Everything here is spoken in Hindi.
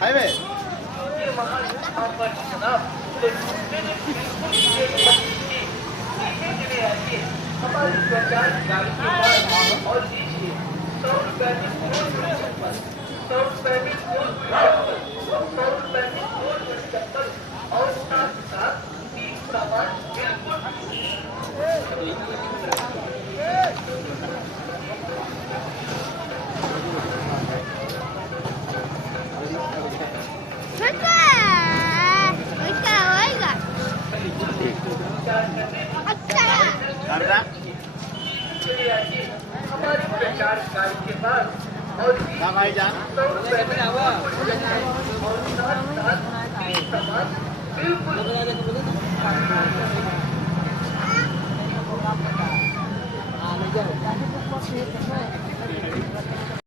हाईवे हमारी पहचान गाड़ी के बाद और लीजिए 100 रुपए में 100 रुपए में 100 रुपए में 2 चप्पल और साथ साथ 3 सामान हमारी पहचान गाड़ी के पास और 100 रुपए में और साथ साथ 3 सामान बिल्कुल